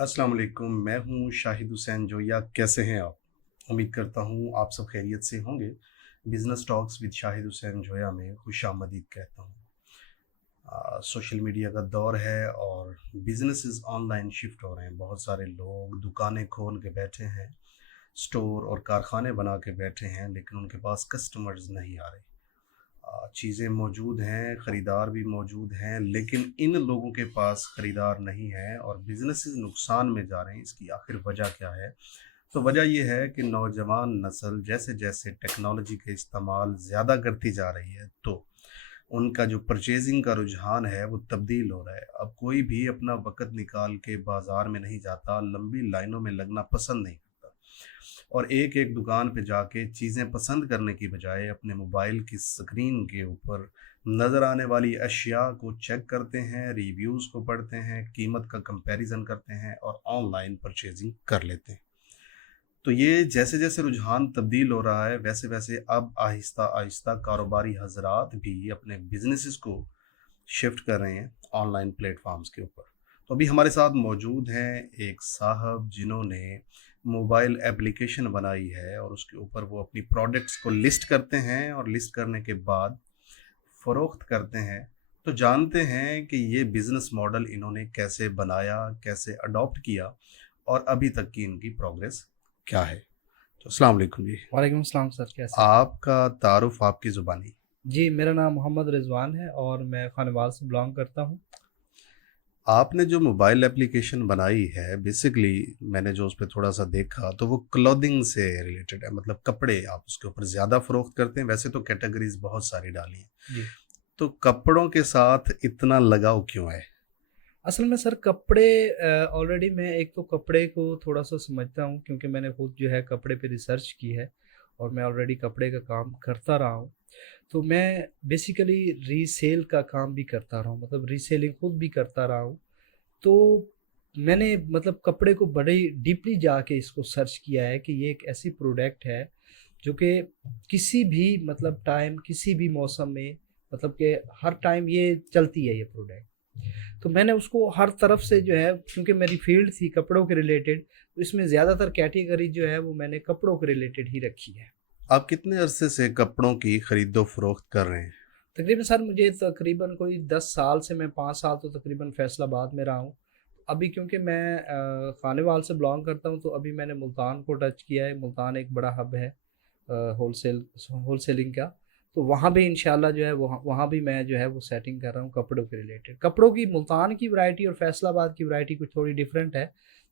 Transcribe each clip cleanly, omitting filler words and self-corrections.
अस्सलाम वालेकुम। मैं हूँ शाहिद हुसैन जोया। कैसे हैं आप? उम्मीद करता हूँ आप सब खैरियत से होंगे। Business talks with Shahid Hussain Zoya में खुशामदीद कहता हूँ। सोशल मीडिया का दौर है और बिज़नेसेस ऑनलाइन शिफ्ट हो रहे हैं। बहुत सारे लोग दुकानें खोल के बैठे हैं, स्टोर और कारखाने बना के बैठे हैं, लेकिन उनके पास कस्टमर्स नहीं आ रहे। चीज़ें मौजूद हैं, ख़रीदार भी मौजूद हैं, लेकिन इन लोगों के पास ख़रीदार नहीं है और बिज़नेसेस नुकसान में जा रहे हैं। इसकी आखिर वजह क्या है? तो वजह ये है कि नौजवान नस्ल जैसे जैसे टेक्नोलॉजी का इस्तेमाल ज़्यादा करती जा रही है, तो उनका जो परचेजिंग का रुझान है वो तब्दील हो रहा है। अब कोई भी अपना वक़्त निकाल के बाज़ार में नहीं जाता, लंबी लाइनों में लगना पसंद नहीं करता और एक-एक दुकान पे जाके चीज़ें पसंद करने की बजाय अपने मोबाइल की स्क्रीन के ऊपर नज़र आने वाली अशिया को चेक करते हैं, रिव्यूज़ को पढ़ते हैं, कीमत का कंपैरिज़न करते हैं और ऑनलाइन परचेजिंग कर लेते हैं। तो ये जैसे-जैसे रुझान तब्दील हो रहा है, वैसे-वैसे अब आहिस्ता-आहिस्ता कारोबारी हज़रात भी अपने बिज़नेसेस को शिफ्ट कर रहे हैं ऑनलाइन प्लेटफ़ॉर्म्स के ऊपर। तो अभी हमारे साथ मौजूद हैं एक साहब जिन्होंने मोबाइल एप्लीकेशन बनाई है और उसके ऊपर वो अपनी प्रोडक्ट्स को लिस्ट करते हैं और लिस्ट करने के बाद फ़रोख्त करते हैं। तो जानते हैं कि ये बिज़नेस मॉडल इन्होंने कैसे बनाया, कैसे अडॉप्ट किया और अभी तक की इनकी प्रोग्रेस क्या है। तो अस्सलाम वालेकुम जी। वालेकुम सलाम सर, कैसे हैं? आपका तारुफ़ आपकी ज़ुबानी। जी, मेरा नाम मोहम्मद रिज़वान है और मैं खानेवाल से बिलॉन्ग करता हूँ। आपने जो मोबाइल एप्लीकेशन बनाई है, बेसिकली मैंने जो उस पे थोड़ा-सा देखा तो वो क्लॉथिंग से रिलेटेड है, मतलब कपड़े आप उसके ऊपर ज़्यादा फ़रोख्त करते हैं। वैसे तो कैटेगरीज़ बहुत सारी डाली हैं। जी। तो कपड़ों के साथ इतना लगाव क्यों है? असल में सर कपड़े ऑलरेडी मैं एक तो कपड़े को थोड़ा-सा समझता हूँ क्योंकि मैंने खुद जो है कपड़े पे रिसर्च की है और मैं ऑलरेडी कपड़े का काम करता रहा हूँ। तो मैं बेसिकली रीसेल का काम भी करता रहा हूँ, मतलब रीसेलिंग खुद भी करता रहा हूँ। तो मैंने मतलब कपड़े को बड़े ही डीपली जाके इसको सर्च किया है कि ये एक ऐसी प्रोडक्ट है जो कि किसी भी मतलब टाइम किसी भी मौसम में मतलब कि हर टाइम ये चलती है ये प्रोडक्ट। तो मैंने उसको हर तरफ से जो है क्योंकि मेरी फील्ड थी कपड़ों के रिलेटेड, तो इसमें ज़्यादातर कैटेगरी जो है वो मैंने कपड़ों के रिलेटेड ही रखी है। आप कितने अरसे से कपड़ों की खरीदो-फरोख्त कर रहे हैं? तकरीबन सर मुझे तकरीबन कोई 10 साल से, मैं 5 साल तो तकरीबन फैसलाबाद में रहा हूँ। अभी क्योंकि मैं खानेवाल से बिलॉन्ग करता हूँ, तो अभी मैंने मुल्तान को टच किया है। मुल्तान एक बड़ा हब है होलसेलिंग का। तो वहाँ भी इंशाल्लाह जो है वहाँ वहाँ भी मैं जो है वो सेटिंग कर रहा हूँ कपड़ों के रिलेटेड। कपड़ों की मुल्तान की वैरायटी और फैसलाबाद की वैरायटी कुछ थोड़ी डिफरेंट है।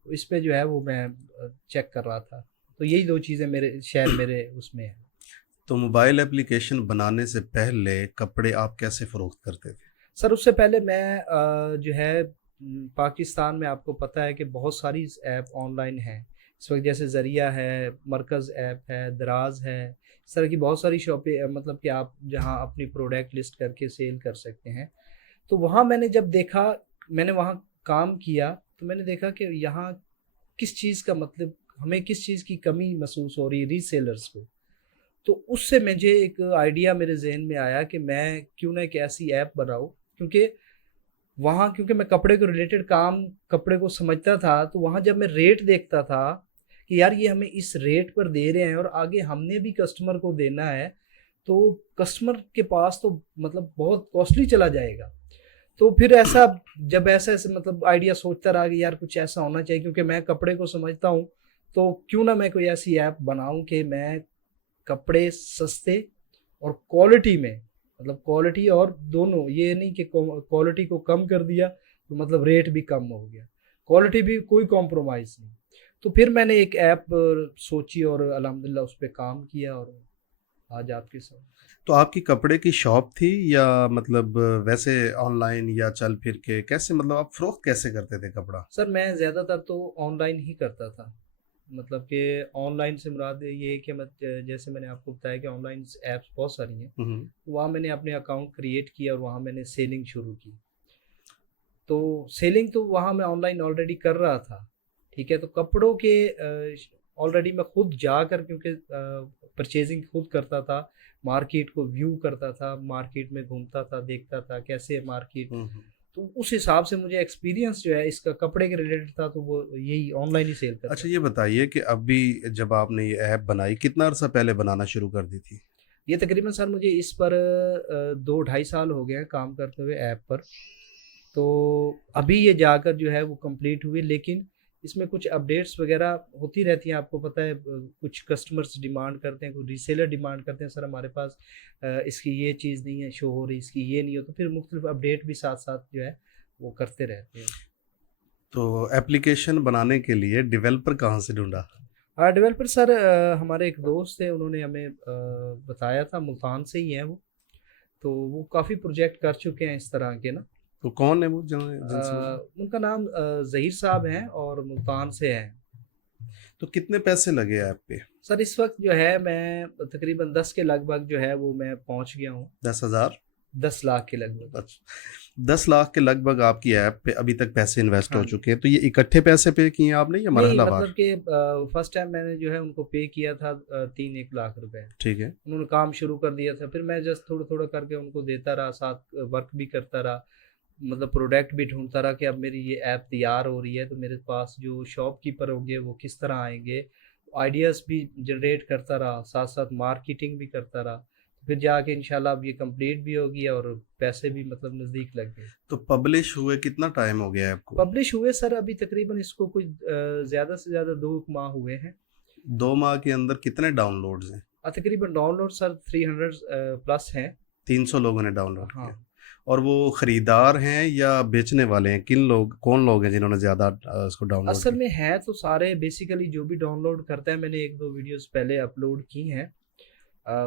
तो इस पे जो है वो मैं चेक कर रहा था। तो यही 2 चीज़ें मेरे शहर मेरे उसमें हैं। तो मोबाइल एप्लीकेशन बनाने से पहले कपड़े आप कैसे फ़रोख्त करते थे? सर उससे पहले मैं जो है पाकिस्तान में आपको पता है कि बहुत सारी ऐप ऑनलाइन हैं। इस वक्त जैसे ज़रिया है, मरकज़ ऐप है, दराज है, इस तरह की बहुत सारी शॉपें मतलब कि आप जहां अपनी प्रोडक्ट लिस्ट करके सेल कर सकते हैं। तो वहां मैंने जब देखा, मैंने वहां काम किया, तो मैंने देखा कि यहाँ किस चीज़ का मतलब हमें किस चीज़ की कमी महसूस हो रही है रीसेलर्स को। तो उससे मुझे एक आइडिया मेरे ज़हन में आया कि मैं क्यों ना एक ऐसी ऐप बनाऊँ, क्योंकि वहाँ क्योंकि मैं कपड़े को रिलेटेड काम कपड़े को समझता था, तो वहाँ जब मैं रेट देखता था कि यार ये हमें इस रेट पर दे रहे हैं और आगे हमने भी कस्टमर को देना है, तो कस्टमर के पास तो मतलब बहुत कॉस्टली चला जाएगा। तो फिर ऐसा जब ऐसा-ऐसा मतलब आइडिया सोचता रहा कि यार कुछ ऐसा होना चाहिए, क्योंकि मैं कपड़े को समझता हूँ, तो क्यों ना मैं कोई ऐसी ऐप बनाऊँ कि मैं कपड़े सस्ते और क्वालिटी में, मतलब क्वालिटी और दोनों, ये नहीं कि क्वालिटी को कम कर दिया तो मतलब रेट भी कम हो गया, क्वालिटी भी कोई कॉम्प्रोमाइज़ नहीं। तो फिर मैंने एक ऐप सोची और अल्हम्दुलिल्लाह उस पे काम किया और आज आपके साथ। तो आपकी कपड़े की शॉप थी या मतलब वैसे ऑनलाइन या चल फिर के कैसे, मतलब आप फ़रोख्त कैसे करते थे कपड़ा? सर मैं ज़्यादातर तो ऑनलाइन ही करता था। मतलब कि ऑनलाइन से मुराद ये है कि जैसे मैंने आपको बताया कि ऑनलाइन ऐप्स बहुत सारी हैं। हुँ, हुँ। वहाँ मैंने अपने अकाउंट क्रिएट किया और वहाँ मैंने सेलिंग शुरू की। तो सेलिंग तो वहाँ मैं ऑनलाइन ऑलरेडी कर रहा था, ठीक है? तो कपड़ों के ऑलरेडी मैं खुद जाकर, क्योंकि परचेज़िंग खुद करता था, मार्केट को व्यू करता था, मार्केट में घूमता था, देखता था कैसे मार्केट हुँ, हुँ। तो उस हिसाब से मुझे एक्सपीरियंस जो है इसका कपड़े के रिलेटेड था, तो वो यही ऑनलाइन ही सेल करते अच्छा हैं। ये बताइए कि अभी जब आपने ये ऐप बनाई कितना अर्सा पहले बनाना शुरू कर दी थी? ये तकरीबन सर मुझे इस पर 2 ढाई साल हो गए हैं काम करते हुए ऐप पर। तो अभी ये जाकर जो है वो कंप्लीट हुई, लेकिन इसमें कुछ अपडेट्स वगैरह होती रहती हैं, आपको पता है। कुछ कस्टमर्स डिमांड करते हैं, कुछ रीसेलर डिमांड करते हैं, सर हमारे पास इसकी ये चीज़ नहीं है शो हो रही, इसकी ये नहीं हो, तो फिर मुख्तलिफ अपडेट भी साथ साथ जो है वो करते रहते हैं। तो एप्लीकेशन बनाने के लिए डेवलपर कहाँ से ढूंढा? हाँ, डेवलपर सर हमारे एक दोस्त थे, उन्होंने हमें बताया था, मुल्तान से ही हैं वो। तो वो काफ़ी प्रोजेक्ट कर चुके हैं इस तरह के ना। तो कौन है वो जिनसे मिला? उनका नाम ज़हीर साहब हैं और मुल्तान से हैं। तो कितने पैसे लगे ऐप पे? सर इस वक्त जो है मैं तकरीबन 10 के लगभग जो है वो मैं पहुंच गया हूँ। 10,000? 10 लाख के लगभग। अच्छा, 10 लाख के लगभग आपकी ऐप पे अभी तक पैसे इन्वेस्ट हाँ हो जी। चुके हैं। तो ये इकट्ठे पैसे पे किए हैं आपने या नहीं मरहलावार? मतलब कि फर्स्ट टाइम मैंने जो है उनको पे किया था 3-1 लाख रुपए। ठीक है। उन्होंने काम शुरू कर दिया था, फिर मैं जस्ट थोड़ा थोड़ा करके उनको देता रहा, साथ वर्क भी करता रहा, मतलब प्रोडक्ट भी ढूंढता रहा कि अब मेरी ये ऐप तैयार हो रही है तो मेरे पास जो शॉपकीपर होंगे वो किस तरह आएंगे। आइडियाज़ भी जनरेट करता रहा, साथ साथ मार्केटिंग भी करता रहा। फिर जाके इंशाल्लाह अब ये कंप्लीट भी होगी और पैसे भी मतलब नज़दीक लग गए। तो पब्लिश हुए कितना टाइम हो गया ऐप को? पब्लिश हुए सर अभी तकरीबन इसको कुछ ज़्यादा से ज़्यादा 2 माह हुए हैं। 2 माह के अंदर कितने डाउनलोड्स हैं? तकरीबन डाउनलोड सर 300 प्लस हैं। 300 लोगों ने डाउनलोड हाँ। किया। और वो खरीदार हैं या बेचने वाले हैं? कौन लोग हैं जिन्होंने ज़्यादा इसको डाउनलोड असल किया? में है तो सारे बेसिकली जो भी डाउनलोड करता है, मैंने 1-2 वीडियोस पहले अपलोड की हैं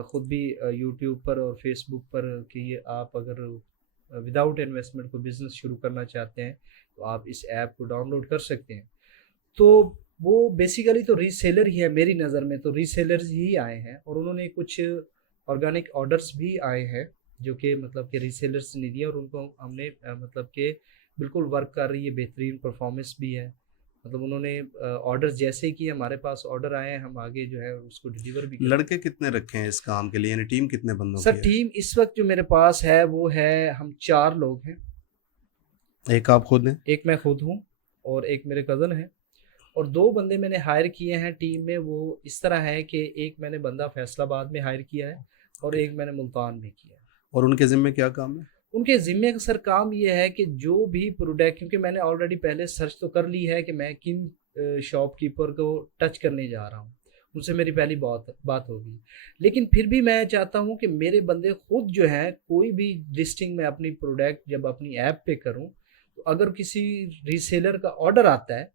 खुद भी यूट्यूब पर और फेसबुक पर, कि ये आप अगर विदाउट इन्वेस्टमेंट को बिज़नेस शुरू करना चाहते हैं तो आप इस ऐप को डाउनलोड कर सकते हैं। तो वो बेसिकली तो रीसेलर ही है मेरी नज़र में, तो रीसेलर्स ही आए हैं और उन्होंने कुछ ऑर्गेनिक ऑर्डर्स भी आए हैं जो कि मतलब कि रीसेलर्स ने दिए और उनको हमने मतलब कि बिल्कुल वर्क कर रही है, बेहतरीन परफॉर्मेंस भी है। मतलब उन्होंने ऑर्डर्स जैसे ही किए, हमारे पास ऑर्डर आए हैं, हम आगे जो है उसको डिलीवर भी कर। लड़के कितने रखे हैं इस काम के लिए, यानी टीम कितने बंदों सर की है? टीम इस वक्त जो मेरे पास है वो है, हम 4 लोग हैं। एक आप खुद हैं? एक मैं खुद हूँ और एक मेरे कज़न है और 2 बंदे मैंने हायर किए हैं टीम में। वो इस तरह है कि एक मैंने बंदा फैसलाबाद में हायर किया है और एक मैंने मुल्तान में किया है। और उनके ज़िम्मे क्या काम है? उनके ज़िम्मे का सर काम ये है कि जो भी प्रोडक्ट, क्योंकि मैंने ऑलरेडी पहले सर्च तो कर ली है कि मैं किन शॉपकीपर को टच करने जा रहा हूँ, उनसे मेरी पहली बात होगी। लेकिन फिर भी मैं चाहता हूँ कि मेरे बंदे खुद जो हैं कोई भी लिस्टिंग में अपनी प्रोडक्ट जब अपनी ऐप पे करूँ, तो अगर किसी रीसेलर का ऑर्डर आता है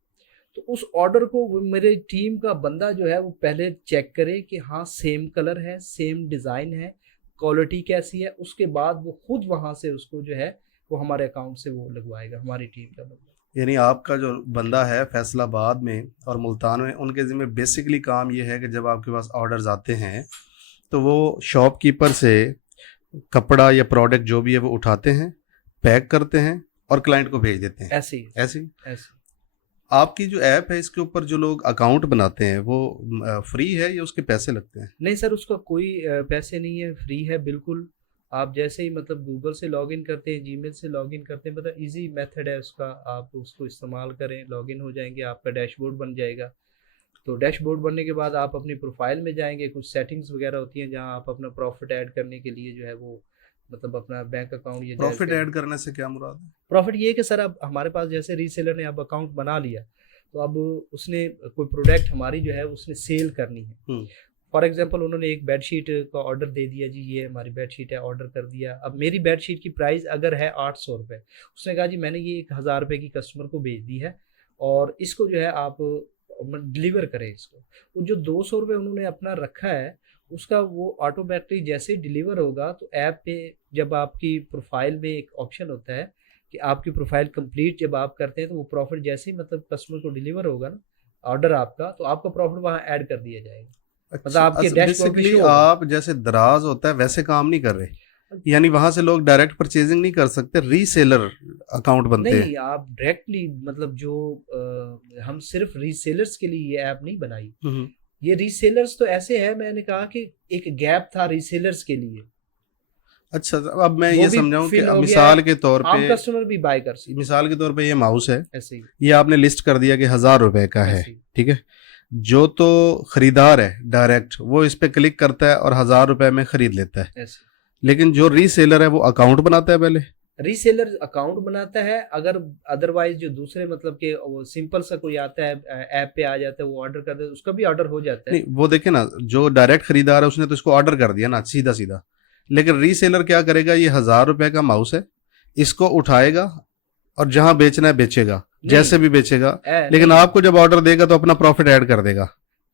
तो उस ऑर्डर को वो मेरे टीम का बंदा जो है वो पहले चेक करे कि हाँ सेम कलर है, सेम डिज़ाइन है, क्वालिटी कैसी है, उसके बाद वो खुद वहाँ से उसको जो है वो हमारे अकाउंट से वो लगवाएगा, हमारी टीम का बंदा। यानी आपका जो बंदा है फैसलाबाद में और मुल्तान में, उनके ज़िम्मे बेसिकली काम ये है कि जब आपके पास ऑर्डर्स आते हैं तो वो शॉपकीपर से कपड़ा या प्रोडक्ट जो भी है वो उठाते हैं, पैक करते हैं और क्लाइंट को भेज देते हैं। ऐसे ही ऐसे ही ऐसे। आपकी जो ऐप है इसके ऊपर जो लोग अकाउंट बनाते हैं वो फ्री है या उसके पैसे लगते हैं? नहीं सर उसका कोई पैसे नहीं है, फ्री है बिल्कुल। आप जैसे ही मतलब गूगल से लॉगिन करते हैं, जीमेल से लॉगिन करते हैं, मतलब इजी मेथड है उसका, आप उसको इस्तेमाल करें, लॉगिन हो जाएंगे, आपका डैशबोर्ड बन जाएगा। तो डैशबोर्ड बनने के बाद आप अपनी प्रोफाइल में जाएंगे, कुछ सेटिंग्स वगैरह होती हैं जहां आप अपना प्रॉफिट ऐड करने के लिए जो है वो मतलब अपना बैंक अकाउंट ये प्रॉफिट ऐड करने से क्या मुराद है? प्रॉफिट ये है कि सर अब हमारे पास जैसे रीसेलर ने अब अकाउंट बना लिया, तो अब उसने कोई प्रोडक्ट हमारी जो है उसने सेल करनी है। फॉर एग्जांपल उन्होंने एक बेडशीट का ऑर्डर दे दिया, जी ये हमारी बेडशीट है, ऑर्डर कर दिया। अब मेरी बेडशीट की प्राइस अगर है 800 रुपये, उसने कहा जी मैंने ये 1000 रुपये की कस्टमर को भेज दी है और इसको जो है आप डिलीवर करें इसको। वो जो 200 रुपये उन्होंने अपना रखा है उसका वो ऑटोमेटिकली जैसे ही डिलीवर होगा, तो ऐप पे जब आपकी प्रोफाइल में एक ऑप्शन होता है कि आपकी प्रोफाइल कंप्लीट जब आप करते हैं, तो वो प्रॉफिट जैसे ही मतलब कस्टमर को डिलीवर होगा ना ऑर्डर आपका, तो आपका प्रॉफिट वहाँ ऐड कर दिया जाएगा। मतलब आपके डैशबोर्ड पे बेसिकली शो होगा। आप जैसे दराज होता है वैसे काम नहीं कर रहे, यानी वहां से लोग डायरेक्ट परचेजिंग नहीं कर सकते, रीसेलर अकाउंट बनते हैं? नहीं आप डायरेक्टली मतलब जो हम सिर्फ रीसेलर्स के लिए ये ऐप नहीं बनाई। ये रीसेलर्स तो ऐसे है, मैंने कहा कि एक गैप था रीसेलर्स के लिए। अच्छा, तो अब मैं वो ये भी समझाऊं कि फिल अब हो गया मिसाल है, के तौर आम पे, कस्टमर भी बाय कर सकते मिसाल के तौर पे ये माउस है, हैं। ऐसे ही ये आपने लिस्ट कर दिया कि 1000 रुपए का है, ऐसे ही ठीक है। जो तो खरीदार है डायरेक्ट वो इस पे क्लिक करता है और 1000 रुपए में खरीद लेता है, ऐसे लेकिन जो रीसेलर है वो अकाउंट बनाता है पहले। रीसेलर अकाउंट बनाता है। अगर अदरवाइज जो दूसरे मतलब कि वो सिंपल सा कोई आता है, ऐप पे आ जाता है, वो ऑर्डर करता है, उसका भी ऑर्डर हो जाता है। नहीं, वो देखे ना, जो डायरेक्ट खरीदार है उसने तो इसको ऑर्डर कर दिया ना सीधा सीधा, लेकिन रीसेलर क्या करेगा, ये 1000 रुपए का माउस है, इसको उठाएगा और जहां बेचना है बेचेगा, नहीं, जैसे भी बेचेगा, लेकिन नहीं, आपको जब ऑर्डर देगा तो अपना प्रॉफिट ऐड कर देगा।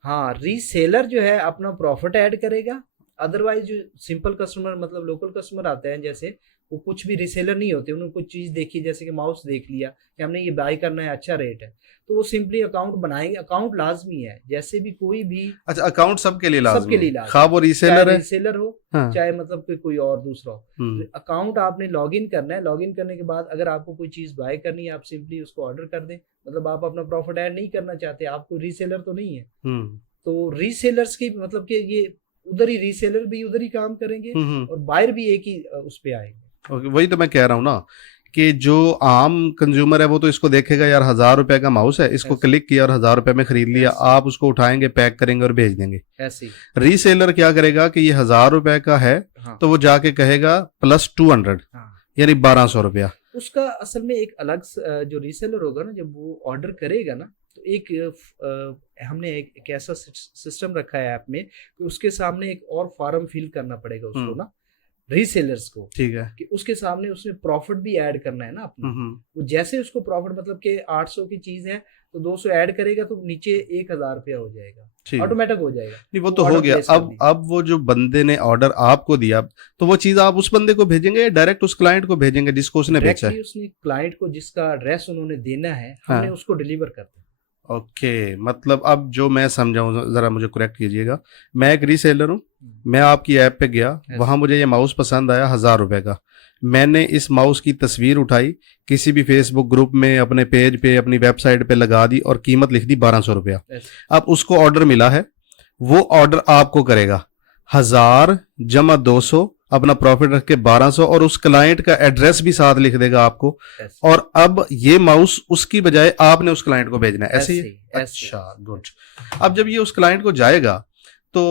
हाँ, रीसेलर जो है अपना प्रॉफिट ऐड करेगा। अदरवाइज जो सिंपल कस्टमर मतलब लोकल कस्टमर आते हैं, जैसे वो कुछ भी रीसेलर नहीं होते, उन्होंने कुछ चीज देखी, जैसे कि माउस देख लिया कि हमने ये बाय करना है, अच्छा रेट है, तो वो सिंपली अकाउंट बनाएंगे। अकाउंट लाजमी है, जैसे भी कोई भी अच्छा, अकाउंट सबके लिए सबके लाजमी है, लिए खा लाजमी वो है, चाहे रीसेलर है। रीसेलर हो, हाँ। चाहे मतलब कि कोई और दूसरा हम्म। हो। अकाउंट आपने लॉग इन करना है। लॉग इन करने के बाद अगर आपको कोई चीज बाय करनी है, आप सिंपली उसको ऑर्डर कर दें। मतलब आप अपना प्रॉफिट ऐड नहीं करना चाहते, आप कोई रीसेलर तो नहीं है। हम्म। तो रीसेलर्स की मतलब कि ये उधर ही रीसेलर भी उधर ही काम करेंगे हम्म। और बायर भी एक ही उस पे आएंगे। ओके, वही तो मैं कह रहा हूँ ना कि जो आम कंज्यूमर है वो तो इसको देखेगा, यार 1000 रुपए का माउस है, इसको ऐसे क्लिक किया और 1000 रुपए में खरीद लिया, ऐसे आप उसको उठाएंगे, पैक करेंगे और भेज देंगे। ऐसे ही। रीसेलर क्या करेगा कि ये 1000 रुपए का है, हाँ तो वो जाके कहेगा +200, हाँ। यानी 1200 रुपया। उसका असल में एक अलग जो रीसेलर होगा ना, जब वो ऑर्डर करेगा ना, तो एक हमने एक ऐसा सिस्टम रखा है ऐप में कि उसके सामने एक और फॉर्म फिल करना पड़ेगा उसको ना, रीसेलर्स को, ठीक है। कि उसके सामने उसने प्रॉफिट भी ऐड करना है ना अपना। हम्म। वो जैसे उसको प्रॉफिट मतलब कि 800 की चीज है तो 200 ऐड करेगा तो नीचे 1000 रुपया हो जाएगा, ठीक है। ऑटोमेटिक हो जाएगा। नहीं, वो तो हो ऑर्डर गया। प्लेस कर अब दीजिए। अब वो जो बंदे ने ऑर्डर आपको दिया, तो वो चीज आप उस बंदे को भेजेंगे या डायरेक्ट उस क्लाइंट को भेजेंगे जिसको उसने बेचा है? डायरेक्टली उसने क्लाइंट को जिसका एड्रेस उन्होंने देना है, हमने हाँ। उसको डिलीवर कर दिया। ओके, मतलब अब जो मैं समझाऊं, जरा मुझे करेक्ट कीजिएगा। मैं एक रीसेलर हूँ, मैं आपकी ऐप पे गया, वहां मुझे ये माउस पसंद आया 1000 रुपए का, मैंने इस माउस की तस्वीर उठाई, किसी भी फेसबुक ग्रुप में, अपने पेज पे, अपनी वेबसाइट पे लगा दी और कीमत लिख दी 1200 रुपया। ऐसे। अब उसको ऑर्डर मिला है, वो ऑर्डर आपको करेगा 1000 जमा 200, अपना प्रॉफिट रख के 1200, और उस क्लाइंट का एड्रेस भी साथ लिख देगा आपको। ऐसे और अब ये माउस उसकी बजाय आपने उस क्लाइंट को भेजना है, ऐसे ही है? ऐसे अच्छा, गुड। अब जब ये उस क्लाइंट को जाएगा तो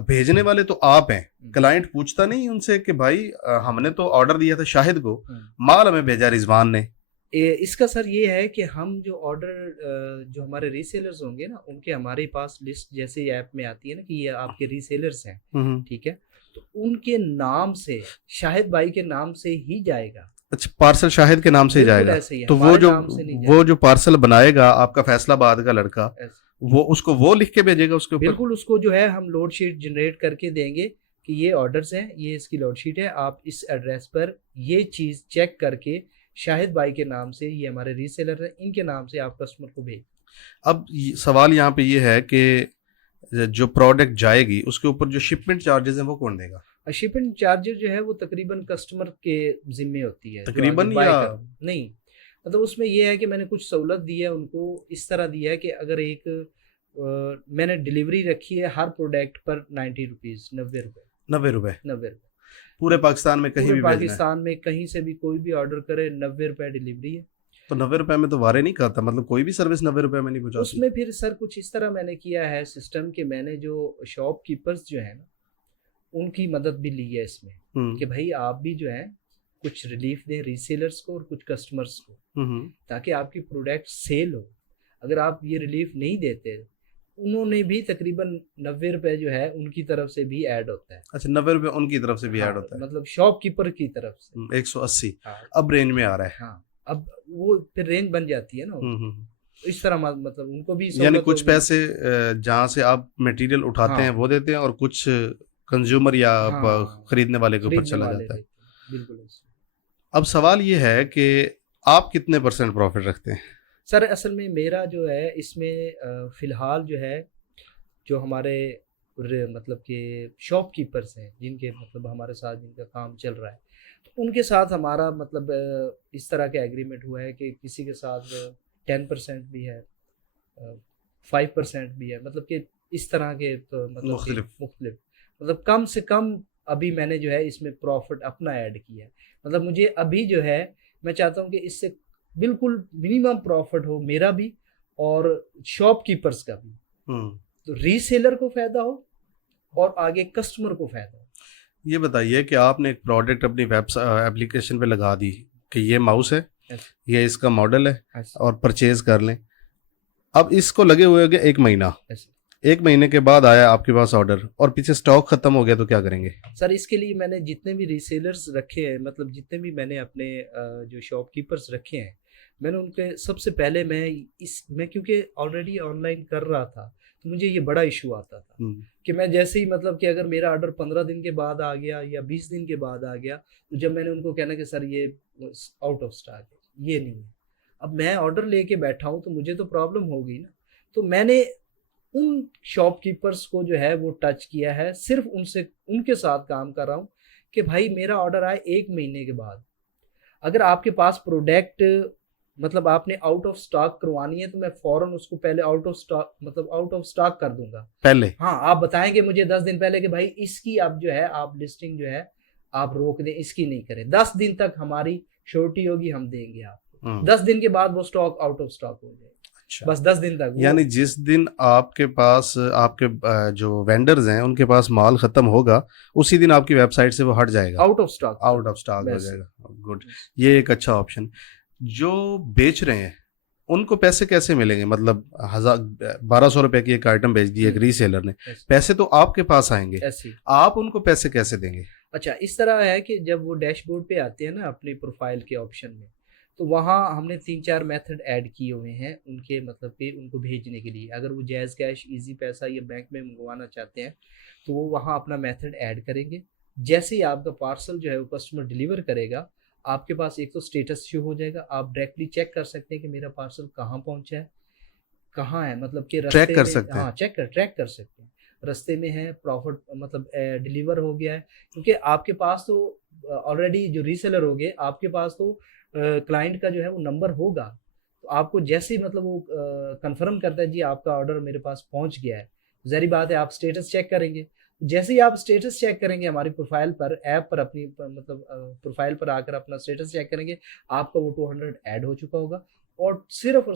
भेजने वाले तो आप हैं, क्लाइंट पूछता नहीं उनसे कि भाई हमने तो ऑर्डर दिया था शाहिद को, माल हमें भेजा रिजवान ने। इसका सर ये है कि हम जो ऑर्डर जो हमारे रीसेलर्स होंगे ना, उनके हमारे पास लिस्ट जैसे ऐप में आती है ना कि ये आपके रीसेलर्स हैं, ठीक है, तो उनके नाम से, शाहिद भाई के नाम से ही जाएगा। अच्छा, पार्सल शाहिद के नाम से ही बिल्कुल जाएगा। ऐसे ही है, तो हमारे नाम से नहीं वो जाएगा। जो पार्सल बनाएगा आपका फैसलाबाद का लड़का, ऐसे। वो उसको वो लिख के भेजेगा उसके ऊपर? बिल्कुल, उसको जो है हम लोड शीट जनरेट करके देंगे कि ये ऑर्डर्स हैं, ये इसकी लोड शीट है, आप इस एड्रेस पर ये चीज चेक करके शाहिद भाई के नाम से, ये हमारे रीसेलर है, इनके नाम से आप कस्टमर को भेज। अब सवाल यहाँ पे ये है कि जो प्रोडक्ट जाएगी उसके ऊपर जो शिपमेंट चार्जेस हैं वो कौन देगा? शिपिंग चार्जेस जो है वो तकरीबन कस्टमर के जिम्मे होती है, जो आगे तकरीबन बाय या नहीं, मतलब उसमें ये है कि मैंने कुछ सहूलत दी है उनको, इस तरह दी है कि अगर एक मैंने डिलीवरी रखी है हर प्रोडक्ट पर 90 रुपीज़, 90 रुपये, 90 रुपए 90 रुपये, पूरे पाकिस्तान में कहीं पूरे भी भेजना है? पाकिस्तान में कहीं से भी कोई भी ऑर्डर करे 90 रुपये डिलीवरी है। तो 90 रुपए में तो वारे नहीं खाता, मतलब कोई भी सर्विस 90 रुपए में नहीं पहुंचाती? उसमें फिर सर कुछ इस तरह मैंने किया है सिस्टम कि मैंने जो शॉपकीपर्स जो है ना, उनकी मदद भी ली है इसमें, कि भाई आप भी जो है कुछ रिलीफ दें रीसेलर्स को और कुछ कस्टमर्स को, ताकि आपकी प्रोडक्ट सेल हो। अगर आप ये रिलीफ नहीं देते, उन्होंने भी तकरीबन 90 रुपए जो है उनकी तरफ से भी ऐड होता है। अच्छा, 90 रुपए उनकी तरफ से भी हाँ, ऐड होता है? मतलब शॉपकीपर की तरफ से 180 हाँ, अब रेंज में आ रहा है। हाँ, अब वो फिर रेंज बन जाती है ना। तो इस तरह मतलब उनको भी यानी सहूलत कुछ होगी। पैसे जहाँ से आप मटेरियल उठाते हैं हाँ वो देते हैं, और कुछ कंज्यूमर या हाँ, खरीदने वाले के ऊपर खरीदने चला वाले जाता है। देते हैं, बिल्कुल ऐसे। अब सवाल ये है कि आप कितने % प्रॉफिट रखते हैं? सर असल में मेरा जो है इसमें फिलहाल जो है, जो हमारे मतलब कि शॉपकीपर्स हैं, जिनके मतलब हमारे साथ जिनका काम चल रहा है, तो उनके साथ हमारा मतलब इस तरह का एग्रीमेंट हुआ है कि किसी के साथ 10% भी है, 5% भी है, मतलब कि इस तरह के, तो मतलब कि मुख्तलिफ। मुख्तलिफ, मतलब कम से कम अभी मैंने जो है इसमें प्रॉफिट अपना ऐड किया है। मतलब मुझे अभी जो है मैं चाहता हूँ कि इससे बिल्कुल मिनिमम प्रॉफिट हो मेरा भी और शॉपकीपर्स का भी, तो रीसेलर को फायदा हो और आगे कस्टमर को फायदा हो। ये बताइए कि आपने एक प्रोडक्ट अपनी वेबसाइट एप्लीकेशन पे लगा दी कि ये माउस है, अच्छा, ये इसका मॉडल है अच्छा, और परचेज कर लें। अब इसको लगे हुए हो गए 1 महीना, अच्छा। 1 महीने के बाद आया आपके पास ऑर्डर और पीछे स्टॉक खत्म हो गया तो क्या करेंगे? सर इसके लिए मैंने जितने भी रीसेलर्स रखे हैं, मतलब जितने भी मैंने अपने जो शॉपकीपर्स रखे हैं, मैंने उनके सबसे पहले मैं क्योंकि ऑलरेडी ऑनलाइन कर रहा था, तो मुझे ये बड़ा इशू आता था हम्म, कि मैं जैसे ही मतलब कि अगर मेरा ऑर्डर 15 दिन के बाद आ गया या 20 दिन के बाद आ गया, तो जब मैंने उनको कहना कि सर ये आउट ऑफ स्टॉक है, ये नहीं है, अब मैं ऑर्डर लेके बैठा हूँ तो मुझे तो प्रॉब्लम होगी ना। तो मैंने उन शॉपकीपर्स को जो है वो टच किया है, सिर्फ उनसे उनके साथ काम कर रहा हूँ कि भाई मेरा ऑर्डर आए 1 महीने के बाद, अगर आपके पास प्रोडक्ट मतलब आपने आउट ऑफ स्टॉक करवानी है तो मैं फौरन उसको पहले आउट ऑफ स्टॉक मतलब आउट ऑफ स्टॉक कर दूंगा। पहले हाँ, आप बताएंगे मुझे 10 दिन पहले कि भाई इसकी अब जो है आप लिस्टिंग जो है आप रोक दें, इसकी नहीं करें, 10 दिन तक हमारी श्योरिटी होगी, हम देंगे आपको। 10 दिन के बाद वो स्टॉक आउट ऑफ स्टॉक हो जाएगा। अच्छा, बस 10 दिन तक यानी जिस दिन आपके पास आपके जो वेंडर्स हैं उनके पास माल खत्म होगा उसी दिन आपकी वेबसाइट से वो हट जाएगा, out of stock, out of stock हो जाएगा। गुड, ये एक अच्छा ऑप्शन। जो बेच रहे हैं उनको पैसे कैसे मिलेंगे? मतलब 1200 रुपए की एक आइटम बेच दी एक रीसेलर ने, पैसे तो आपके पास आएंगे, ऐसी। आप उनको पैसे कैसे देंगे? अच्छा, इस तरह है कि जब वो डैशबोर्ड पे आते हैं ना अपने प्रोफाइल के ऑप्शन में, तो वहाँ हमने 3-4 मेथड ऐड किए हुए हैं उनके मतलब कि उनको भेजने के लिए। अगर वो जैज़ कैश, इजी पैसा या बैंक में मंगवाना चाहते हैं तो वो वहाँ अपना मेथड ऐड करेंगे। जैसे ही आपका पार्सल जो है वो कस्टमर डिलीवर करेगा, आपके पास एक तो स्टेटस शो हो जाएगा, आप डायरेक्टली चेक कर सकते हैं कि मेरा पार्सल कहाँ पहुँचा है, कहाँ है, मतलब कि ट्रैक रास्ते कर में, सकते हाँ, हैं। ट्रैक कर सकते हैं। रास्ते में है, प्रॉफिट मतलब डिलीवर हो गया है, क्योंकि आपके पास तो ऑलरेडी जो रीसेलर हो गए, आपके पास तो क्लाइंट का जो है वो नंबर होगा। तो आपको जैसे ही मतलब वो कंफर्म करता है जी आपका ऑर्डर मेरे पास पहुंच गया है, ज़ाहिर बात है आप स्टेटस चेक करेंगे। जैसे ही आप स्टेटस चेक करेंगे हमारी प्रोफाइल पर, ऐप पर अपनी मतलब प्रोफाइल पर आकर अपना स्टेटस चेक करेंगे, आपका वो 200 ऐड हो चुका होगा और सिर्फ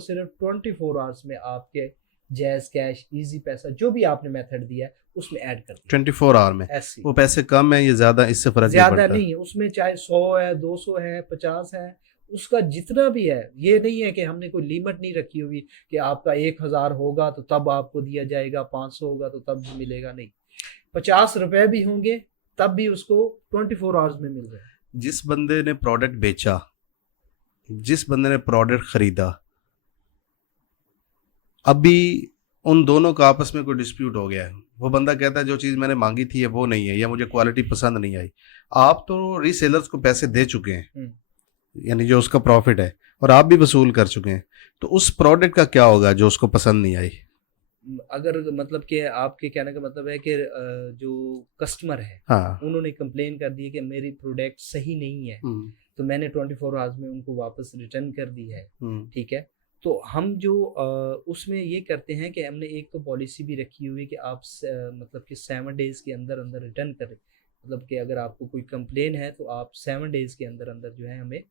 24 आवर्स में आपके जैज़ कैश, इजी पैसा, जो भी आपने मेथड दिया है उसमें ऐड कर दिया। 24 आवर में ऐसे वो पैसे कम है या ज्यादा, इससे फर्क नहीं ज्यादा पड़ता? नहीं है उसमें, चाहे 100 है, 200 है, 50 है, उसका जितना भी है। ये नहीं है कि हमने कोई लिमिट नहीं रखी हुई कि आपका 1000 होगा तो तब आपको दिया जाएगा, 500 होगा तो तब मिलेगा, नहीं, 50 रुपए भी होंगे तब भी उसको 24 आवर्स में मिल रहा है। जिस बंदे ने प्रोडक्ट बेचा, जिस बंदे ने प्रोडक्ट खरीदा, अभी उन दोनों का आपस में कोई डिस्प्यूट हो गया है, वो बंदा कहता है जो चीज़ मैंने मांगी थी वो नहीं है या मुझे क्वालिटी पसंद नहीं आई, आप तो रीसेलर्स को पैसे दे चुके हैं, यानी जो उसका प्रॉफिट है, और आप भी वसूल कर चुके हैं, तो उस प्रोडक्ट का क्या होगा जो उसको पसंद नहीं आई? अगर मतलब कि आपके कहने का मतलब है कि जो कस्टमर है हाँ। उन्होंने कंप्लेन कर दी है कि मेरी प्रोडक्ट सही नहीं है, तो मैंने 24 आवर्स में उनको वापस रिटर्न कर दी है, ठीक है। तो हम जो उसमें ये करते हैं कि हमने एक तो पॉलिसी भी रखी हुई है कि आप मतलब कि 7 डेज के अंदर अंदर रिटर्न करें। मतलब कि अगर आपको कोई कंप्लेन है तो आप 7 डेज के अंदर अंदर जो है हमें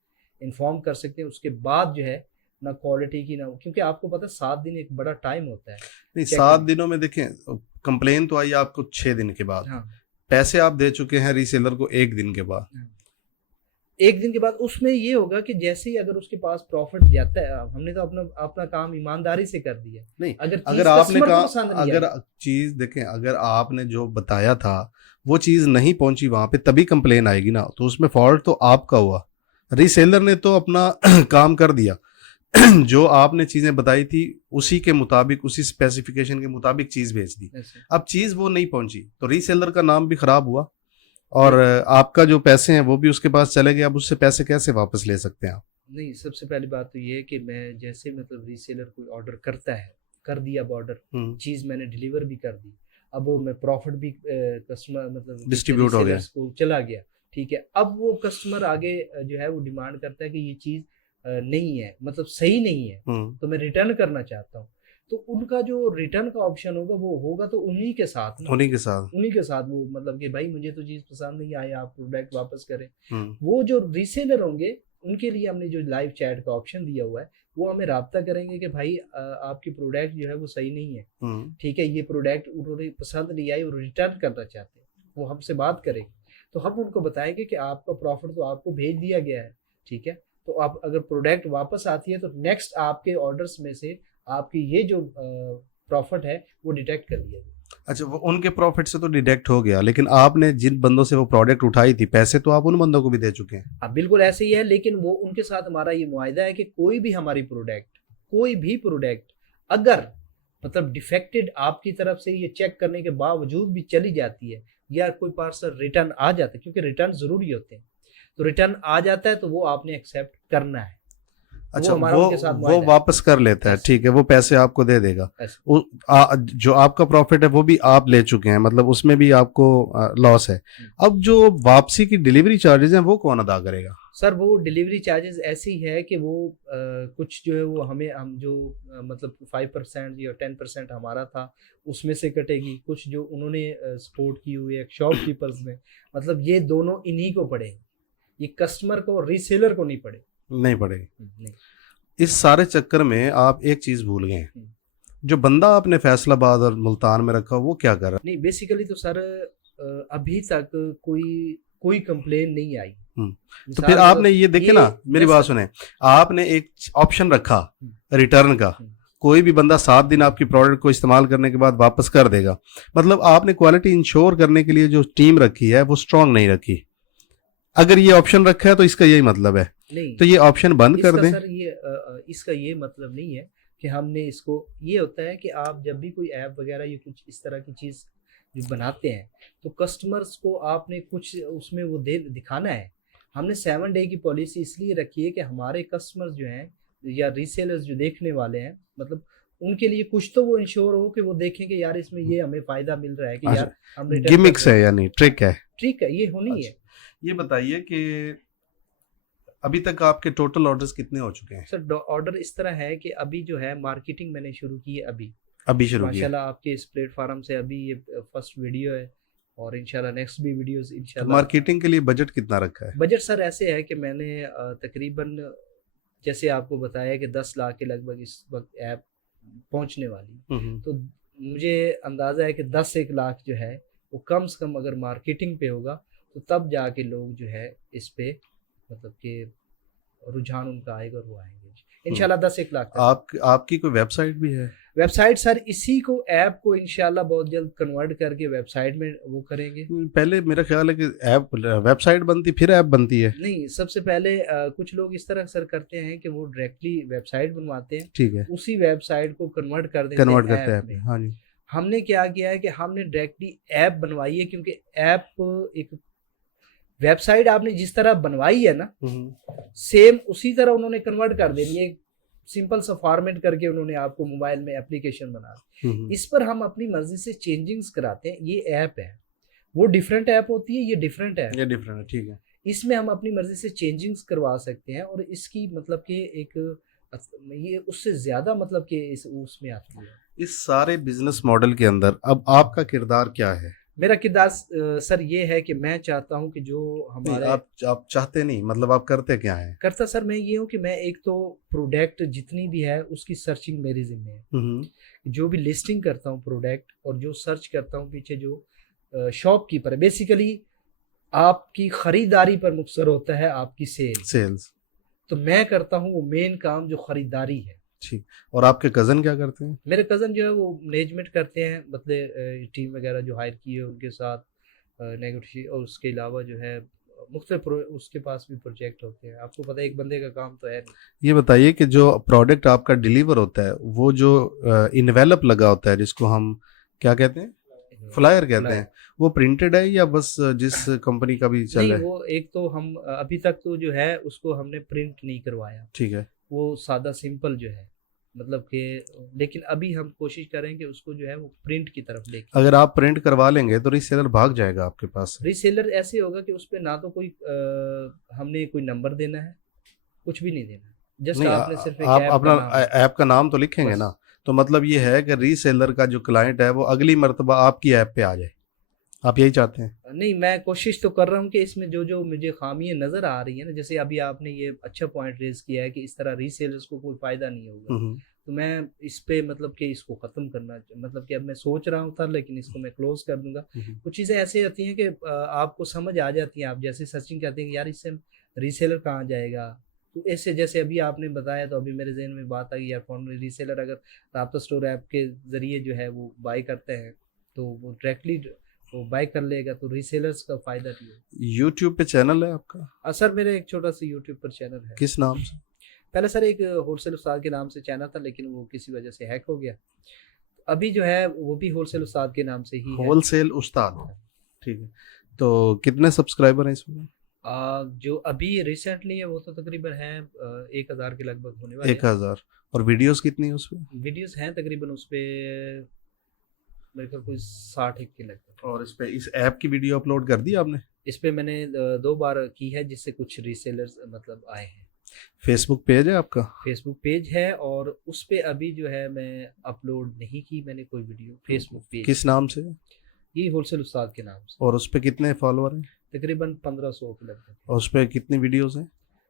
इन्फॉर्म कर सकते हैं। उसके बाद जो है ना क्वालिटी की ना, क्योंकि आपको पता है 7 दिन एक बड़ा टाइम होता है नहीं, चेक 7 करने। दिनों में देखें, कंप्लेन तो आई आपको 6 दिन के बाद, हाँ, पैसे आप दे चुके हैं रीसेलर को 1 दिन के बाद। हाँ। एक दिन के बाद उसमें ये होगा कि जैसे ही अगर उसके पास प्रॉफिट जाता है, हमने तो अपना अपना काम ईमानदारी से कर दिया। नहीं, अगर अगर चीज आपने कस्टमर को कहा, पसंद नहीं अगर आई, चीज देखें, अगर आपने जो बताया था वो चीज नहीं पहुंची वहां पे, तभी कंप्लेन आएगी ना, तो उसमें फॉल्ट तो आपका हुआ। रीसेलर ने तो अपना काम कर दिया। जो आपने चीजें बताई थी उसी के मुताबिक, उसी स्पेसिफिकेशन के मुताबिक चीज भेज दी, ऐसे। अब चीज वो नहीं पहुंची तो रीसेलर का नाम भी खराब हुआ और आपका जो पैसे हैं वो भी उसके पास चले गए। अब उससे पैसे कैसे वापस ले सकते हैं आप? नहीं, सबसे पहली बात तो ये है कि मैं जैसे मतलब रीसेलर कोई ऑर्डर करता है, कर दिया ऑर्डर, चीज़ मैंने डिलीवर भी कर दी, अब वो मैं प्रॉफिट भी कस्टमर मतलब डिस्ट्रीब्यूट हो गया, रीसेलर्स को चला गया, ठीक है। अब वो कस्टमर आगे जो है वो डिमांड करता है कि ये चीज़ नहीं है, मतलब सही नहीं है, तो मैं रिटर्न करना चाहता हूँ। तो उनका जो रिटर्न का ऑप्शन होगा वो होगा तो उन्हीं के साथ ना, उन्हीं के साथ। उन्हीं के साथ वो मतलब कि भाई मुझे तो चीज़ पसंद नहीं आई, आप प्रोडक्ट वापस करें। हम्म। वो जो रीसेलर होंगे उनके लिए हमने जो लाइव चैट का ऑप्शन दिया हुआ है, वो हमें राब्ता करेंगे कि भाई आपकी प्रोडक्ट जो है वो सही नहीं है, ठीक है, ये प्रोडक्ट उन्होंने पसंद नहीं आई और रिटर्न करना चाहते हैं, वो हमसे बात करेंगे। तो हम उनको बताएंगे कि आपका प्रॉफिट तो आपको भेज दिया गया है, ठीक है, तो आप अगर प्रोडक्ट वापस आती है तो नेक्स्ट आपके ऑर्डर्स में से आपकी ये जो प्रॉफिट है वो डिटेक्ट कर लिया जाए। अच्छा, वो उनके प्रॉफिट से तो डिडक्ट हो गया, लेकिन आपने जिन बंदों से वो प्रोडक्ट उठाई थी, पैसे तो आप उन बंदों को भी दे चुके हैं। अब बिल्कुल ऐसे ही है, लेकिन वो उनके साथ हमारा ये मुआहिदा है कि कोई भी हमारी प्रोडक्ट, कोई भी प्रोडक्ट अगर मतलब डिफेक्टेड आपकी तरफ से ये चेक करने के बावजूद भी चली जाती है या कोई पार्सल रिटर्न आ जाता है, क्योंकि रिटर्न ज़रूरी होते हैं, तो रिटर्न आ जाता है तो वो आपने एक्सेप्ट करना है। अच्छा, हमारा वो उनके साथ वो मुआहिदा है। वापस कर लेता है, Yes. ठीक है, वो पैसे आपको दे देगा। ऐसे। जो आपका प्रॉफिट है वो भी आप ले चुके हैं, मतलब उसमें भी आपको लॉस है। अब जो वापसी की डिलीवरी चार्जेस हैं वो कौन अदा करेगा? सर वो डिलीवरी चार्जेस ऐसी है कि वो कुछ जो है वो हम जो मतलब 5% या 10% हमारा था उसमें से कटेगी, कुछ जो उन्होंने सपोर्ट की हुई है शॉपकीपर्स ने, मतलब ये दोनों इन्हीं को पड़ेंगे, ये कस्टमर को रीसेलर को नहीं पड़े। नहीं पड़ेगी। नहीं। इस सारे चक्कर में आप एक चीज भूल गए, जो बंदा आपने फैसलाबाद और मुल्तान में रखा वो क्या कर रहा नहीं, बेसिकली तो सर अभी तक कोई कंप्लेन नहीं आई। तो फिर आपने ये देखे ना, मेरी बात सुने, आपने एक ऑप्शन रखा रिटर्न का, कोई भी बंदा 7 दिन आपकी प्रोडक्ट को इस्तेमाल करने के बाद वापस कर देगा, मतलब आपने क्वालिटी इंश्योर करने के लिए जो टीम रखी है वो स्ट्रांग नहीं रखी। अगर ये ऑप्शन रखा है तो इसका यही मतलब है, नहीं, तो ये ऑप्शन बंद कर दें। सर ये इसका ये मतलब नहीं है कि हमने इसको, ये होता है कि आप जब भी कोई ऐप वगैरह या कुछ इस तरह की चीज़ जो बनाते हैं तो कस्टमर्स को आपने कुछ उसमें वो दिखाना है। हमने 7 डे की पॉलिसी इसलिए रखी है कि हमारे कस्टमर्स जो हैं या रीसेलर्स जो देखने वाले हैं, मतलब उनके लिए कुछ तो वो इंश्योर हो कि वो देखें कि यार इसमें ये हमें फ़ायदा मिल रहा है कि यार हम रिटर्न गिमिक्स है यानी ट्रिक है। ठीक है, ये होनी है। ये बताइए कि अभी तक आपके टोटल ऑर्डर्स कितने हो चुके हैं? सर ऑर्डर इस तरह है कि अभी जो है मार्केटिंग मैंने शुरू की है, अभी शुरू किया। माशाल्लाह आपके इस प्लेटफॉर्म से अभी ये फर्स्ट वीडियो है और इंशाल्लाह नेक्स्ट भी वीडियोस तो इंशाल्लाह। मार्केटिंग के लिए बजट कितना रखा है? बजट सर ऐसे है कि मैंने तकरीबन जैसे आपको बताया कि 10 लाख के लगभग इस वक्त ऐप पहुंचने वाली, तो मुझे अंदाज़ा है कि 10-1 लाख जो है वो कम से कम अगर मार्केटिंग पे होगा तो तब जाके लोग जो है इस पे मतलब कि रुझान उनका आएगा और वो आएंगे इंशाल्लाह 10-1 लाख तक। आपकी कोई वेबसाइट भी है? वेबसाइट सर इसी को ऐप को इंशाल्लाह बहुत जल्द कन्वर्ट करके वेबसाइट में वो करेंगे। पहले मेरा ख्याल है कि ऐप वेबसाइट बनती फिर ऐप बनती है। नहीं, सबसे पहले कुछ लोग इस तरह सर करते हैं कि वो डायरेक्टली वेबसाइट बनवाते हैं, ठीक है, उसी वेबसाइट को कन्वर्ट कर देते करते हैं हैं। हाँ जी। हमने क्या किया है कि हमने डायरेक्टली ऐप बनवाई है, क्योंकि ऐप एक वेबसाइट आपने जिस तरह बनवाई है ना सेम उसी तरह उन्होंने कन्वर्ट कर देनी है, सिंपल सा फॉर्मेट करके उन्होंने आपको मोबाइल में एप्लीकेशन बना इस पर हम अपनी मर्जी से चेंजिंग्स कराते हैं। ये ऐप है, वो डिफरेंट ऐप होती है, ये डिफरेंट है, ये डिफरेंट है, ठीक है। इसमें हम अपनी मर्जी से चेंजिंग्स करवा सकते हैं और इसकी मतलब कि एक ये उससे ज्यादा मतलब कि इस उसमें आती है। इस सारे बिजनेस मॉडल के अंदर अब आपका किरदार क्या है? मेरा किरदार सर ये है कि मैं चाहता हूँ कि जो हमारे आप चाहते नहीं, मतलब आप करते क्या हैं? करता सर मैं ये हूँ कि मैं एक तो प्रोडक्ट जितनी भी है उसकी सर्चिंग मेरी जिम्मे है, जो भी लिस्टिंग करता हूँ प्रोडक्ट और जो सर्च करता हूँ पीछे जो शॉपकीपर है, बेसिकली आपकी खरीदारी पर मुक्सर होता है आपकी सेल्स, तो मैं करता हूँ वो मेन काम जो खरीदारी है। ठीक, और आपके कज़न क्या करते हैं? मेरे कज़न जो है वो मैनेजमेंट करते हैं, मतलब टीम वगैरह जो हायर की है उनके साथ नेगोशिएट, और उसके अलावा जो है मुख्तलिफ उसके पास भी प्रोजेक्ट होते हैं। आपको पता है एक बंदे का काम तो है नहीं। ये बताइए कि जो प्रोडक्ट आपका डिलीवर होता है वो जो इनवेलप लगा होता है जिसको हम क्या कहते हैं, फ्लायर कहते हैं, वो प्रिंटेड है या बस जिस कंपनी का भी चल रहा है? वो एक तो हम अभी तक तो जो है उसको हमने प्रिंट नहीं करवाया, ठीक है, वो सादा सिंपल जो है मतलब कि, लेकिन अभी हम कोशिश करें कि उसको जो है वो प्रिंट की तरफ लेके। अगर आप प्रिंट करवा लेंगे तो रीसेलर भाग जाएगा आपके पास से। रीसेलर ऐसे होगा कि उस पर ना तो कोई हमने कोई नंबर देना है, कुछ भी नहीं देना, जस्ट आपने सिर्फ आप अपना ऐप का नाम तो लिखेंगे ना, तो मतलब ये है कि रीसेलर का जो क्लाइंट है वो अगली मर्तबा आपकी ऐप पे आ जाए, आप यही चाहते हैं? नहीं, मैं कोशिश तो कर रहा हूँ कि इसमें जो जो मुझे खामियां नज़र आ रही है ना, जैसे अभी आपने ये अच्छा पॉइंट रेज किया है कि इस तरह रीसेलर्स को कोई फ़ायदा नहीं होगा, हम्म। तो मैं इस पे मतलब कि इसको ख़त्म करना, मतलब कि अब मैं सोच रहा हूँ था, लेकिन इसको मैं क्लोज कर दूंगा। कुछ चीज़ें ऐसी होती हैं कि आपको समझ आ जाती हैं, आप जैसे सर्चिंग करते हैं कि यार इससे रीसेलर कहाँ जाएगा, तो ऐसे जैसे अभी आपने बताया तो अभी मेरे जहन में बात आ गई यार, फॉर्मली रीसेलर अगर राब्ता स्टोर ऐप के ज़रिए जो है वो बाई करते हैं तो वो डायरेक्टली वो बाय कर लेगा, तो रीसेलर्स का फ़ायदा नहीं है। यूट्यूब पे चैनल है आपका? सर मेरा एक छोटा सा यूट्यूब पर चैनल है। किस नाम से? पहले सर एक होलसेल उस्ताद के नाम से चैनल था, लेकिन वो किसी वजह से हैक हो गया। अभी जो है वो भी होलसेल उस्ताद के नाम से ही है। होलसेल उस्ताद, ठीक है। तो कितने सब्सक्राइबर हैं इसमें? जो अभी रिसेंटली है वो तो तकरीबन है 1000 के लगभग होने वाले 1000। और वीडियोस कितनी है उसमें? हैं। वीडियोस हैं तकरीबन उस पे मेरे ख्याल कोई 60 के लगभग। और इस पे इस ऐप की वीडियो अपलोड कर दी आपने? इस पे मैंने 2 बार की है, जिससे कुछ रीसेलर्स मतलब आए हैं। फेसबुक पेज है आपका? फेसबुक पेज है, और उस पे अभी जो है मैं अपलोड नहीं की मैंने कोई वीडियो। फेसबुक पेज किस नाम से? ये होलसेल उस्ताद के नाम से। और उस पे कितने फॉलोअर हैं? तकरीबन 1500 के लगभग। और उस पे कितनी वीडियोस हैं?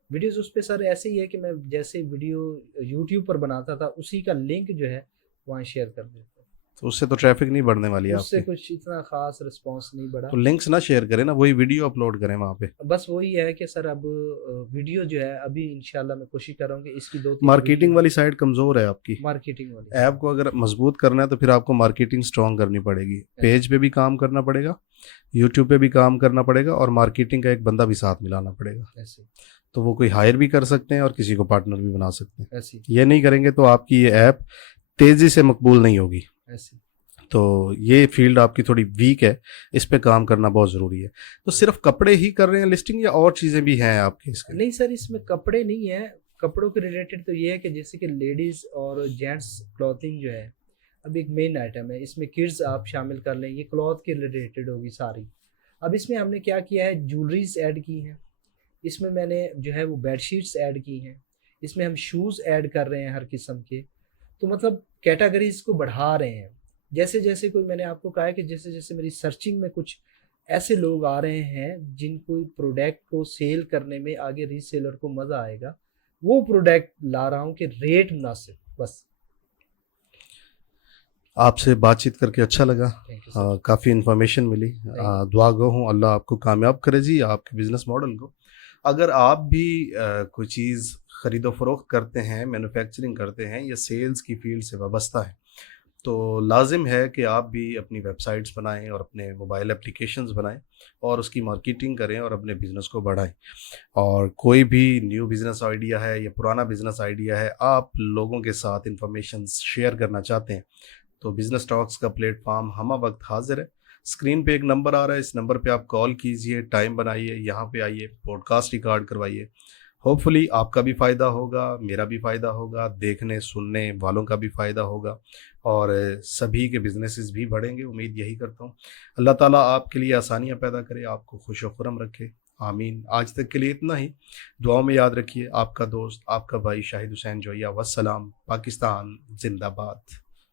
वीडियोस उस पे सर ऐसे ही है कि मैं जैसे वीडियो यूट्यूब पर बनाता था उसी का लिंक जो है वहाँ शेयर कर देता हूँ। तो उससे तो ट्रैफिक नहीं बढ़ने वाली है उससे आपकी। कुछ इतना खास रिस्पांस नहीं बढ़ा। तो लिंक्स ना शेयर करें ना, वही वीडियो अपलोड करें वहाँ पे। बस वही है कि सर अब वीडियो जो है अभी इंशाल्लाह मैं कोशिश कर रहा हूँ कि इसकी 2-3 मार्केटिंग वाली साइड कमजोर है आपकी। मार्केटिंग वाली ऐप को अगर मजबूत करना है तो फिर आपको मार्केटिंग स्ट्रांग करनी पड़ेगी, पेज पे भी काम करना पड़ेगा, यूट्यूब पे भी काम करना पड़ेगा, और मार्केटिंग का एक बंदा भी साथ मिलाना पड़ेगा। ऐसे तो वो कोई हायर भी कर सकते हैं और किसी को पार्टनर भी बना सकते हैं। ऐसे ये नहीं करेंगे तो आपकी ये ऐप तेजी से मकबूल नहीं होगी। ऐसे तो ये फील्ड आपकी थोड़ी वीक है, इस पे काम करना बहुत ज़रूरी है। तो सिर्फ कपड़े ही कर रहे हैं लिस्टिंग, या और चीज़ें भी हैं आपके इसके? नहीं सर, इसमें कपड़े नहीं है। कपड़ों के रिलेटेड तो ये है कि जैसे कि लेडीज़ और जेंट्स क्लॉथिंग जो है अब एक मेन आइटम है, इसमें किड्स आप शामिल कर लें, ये क्लॉथ के रिलेटेड होगी सारी। अब इसमें हमने क्या किया है, ज्वेलरीज ऐड की हैं, इसमें मैंने जो है वो बेडशीट्स ऐड की हैं, इसमें हम शूज़ ऐड कर रहे हैं हर किस्म के। तो मतलब कैटेगरीज को बढ़ा रहे हैं। जैसे जैसे कोई, मैंने आपको कहा है कि जैसे जैसे मेरी सर्चिंग में कुछ ऐसे लोग आ रहे हैं जिनको प्रोडक्ट को सेल करने में आगे रीसेलर को मज़ा आएगा, वो प्रोडक्ट ला रहा हूँ कि रेट मुनासिब। बस। आपसे बातचीत करके अच्छा लगा, थैंक यू सर। काफ़ी इन्फॉर्मेशन मिली। दुआ गो हूँ अल्लाह आपको कामयाब करे जी, आपके बिज़नेस मॉडल को। अगर आप भी कोई चीज़ ख़रीदो फ़रोख्त करते हैं, मैन्युफैक्चरिंग करते हैं, या सेल्स की फील्ड से वाबस्ता है, तो लाजिम है कि आप भी अपनी वेबसाइट्स बनाएं और अपने मोबाइल एप्लीकेशंस बनाएं और उसकी मार्केटिंग करें और अपने बिज़नेस को बढ़ाएं। और कोई भी न्यू बिज़नेस आइडिया है या पुराना बिज़नेस आइडिया है, आप लोगों के साथ इंफॉर्मेशन शेयर करना चाहते हैं, तो बिज़नेस टॉक्स का प्लेटफॉर्म हमा वक्त हाजिर है। स्क्रीन पे एक नंबर आ रहा है, इस नंबर पे आप कॉल कीजिए, टाइम बनाइए, यहाँ पे आइए, पॉडकास्ट रिकॉर्ड करवाइए। होपफुली आपका भी फ़ायदा होगा, मेरा भी फ़ायदा होगा, देखने सुनने वालों का भी फ़ायदा होगा, और सभी के बिजनेसेस भी बढ़ेंगे, उम्मीद यही करता हूँ। अल्लाह ताला आपके लिए आसानियाँ पैदा करे, आपको खुश व खुरम रखे, आमीन। आज तक के लिए इतना ही। दुआओं में याद रखिए, आपका दोस्त, आपका भाई शाहिद हुसैन जोया। वस्सलाम। पाकिस्तान जिंदाबाद।